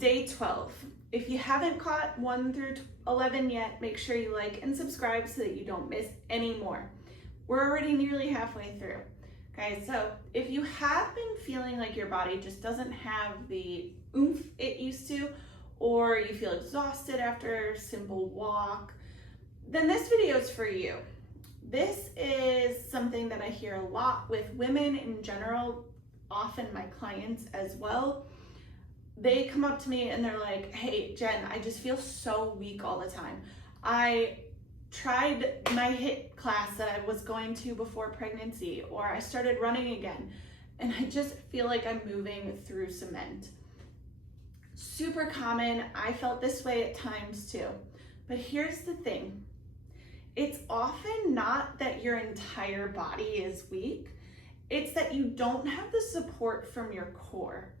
day 12. If you haven't caught 1 through 11 yet, make sure you like and subscribe so that you don't miss any more. We're already nearly halfway through. Okay, so if you have been feeling like your body just doesn't have the oomph it used to, or you feel exhausted after a simple walk, then this video is for you. This is something that I hear a lot with women in general, often my clients as well. They come up to me and they're like, hey, Jen, I just feel so weak all the time. I tried my HIIT class that I was going to before pregnancy, or I started running again, and I just feel like I'm moving through cement. Super common. I felt this way at times too. But here's the thing. It's often not that your entire body is weak. It's that you don't have the support from your core.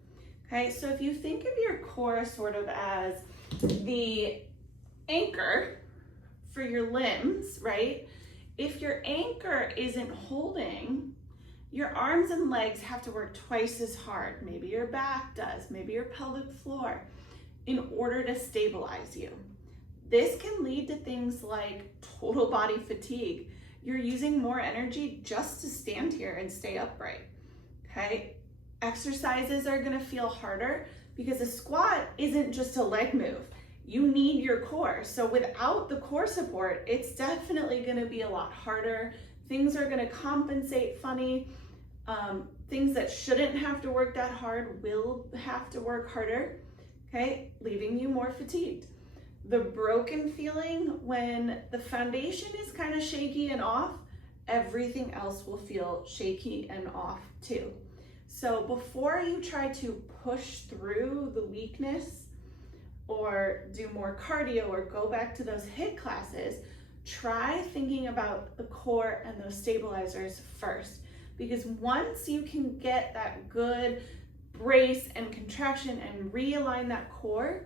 Okay, so if you think of your core sort of as the anchor for your limbs, right? If your anchor isn't holding, your arms and legs have to work twice as hard. Maybe your back does, maybe your pelvic floor, in order to stabilize you. This can lead to things like total body fatigue. You're using more energy just to stand here and stay upright, okay? Exercises are gonna feel harder because a squat isn't just a leg move. You need your core. So without the core support, it's definitely gonna be a lot harder. Things are gonna compensate funny. Things that shouldn't have to work that hard will have to work harder, okay? Leaving you more fatigued. The broken feeling, when the foundation is kind of shaky and off, everything else will feel shaky and off too. So before you try to push through the weakness or do more cardio or go back to those HIIT classes, try thinking about the core and those stabilizers first. Because once you can get that good brace and contraction and realign that core,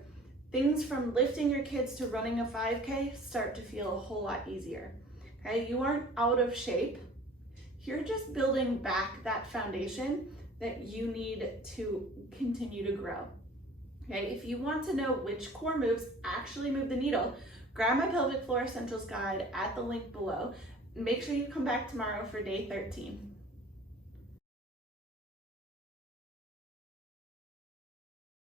things from lifting your kids to running a 5K start to feel a whole lot easier. Okay, you aren't out of shape. You're just building back that foundation that you need to continue to grow. Okay, if you want to know which core moves actually move the needle, grab my pelvic floor essentials guide at the link below. Make sure you come back tomorrow for day 13.